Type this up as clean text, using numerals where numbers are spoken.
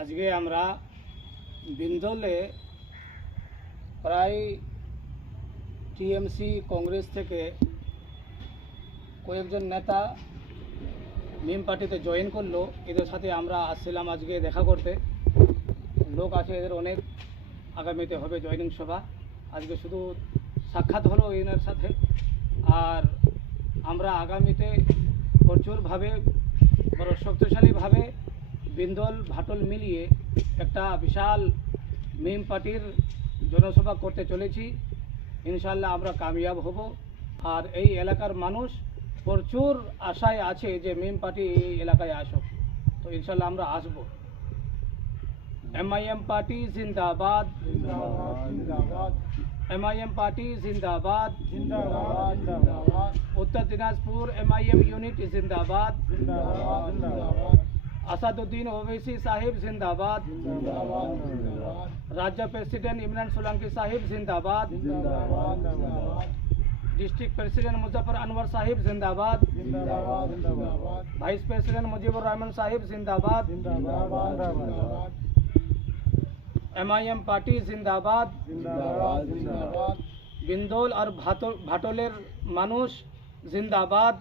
আজকে আমরা বিন্দলে প্রায় টিএমসি কংগ্রেস থেকে কয়েকজন নেতা মিম পার্টিতে জয়েন করলো। এদের সাথে আমরা আসছিলাম আজকে দেখা করতে। লোক আছে এদের অনেক, আগামীতে হবে জয়েনিং সভা। আজকে শুধু সাক্ষাৎ হলো এনার সাথে। আর আমরা আগামীতে প্রচুরভাবে বড় শক্তিশালীভাবে বিন্দল ভাটল মিলিয়ে একটা বিশাল মিম পার্টির জনসভা করতে চলেছি। ইনশাল্লাহ আমরা কামিয়াব হব। আর এই এলাকার মানুষ প্রচুর আশায় আছে যে মিম পার্টি এই এলাকায় আসুক, তো ইনশাল্লাহ আমরা আসব। MIM পার্টি জিন্দাবাদ, MIM পার্টি জিন্দাবাদ, उत्तर दिनाजपुर MIM यूनिट जिंदाबाद, असदुद्दीन ओवैसी साहिब जिंदाबाद, राज्य प्रेसिडेंट इमरान सोलंकी साहिब जिंदाबाद, डिस्ट्रिक्ट प्रेसिडेंट मुजफ्फर अनवर साहिब जिंदाबाद, वाइस प्रेसिडेंट मुजीबुर रहमान साहिब जिंदाबाद, MIM पार्टी जिंदाबाद। बिंदोल और भाटोलेर मानुष जिंदाबाद।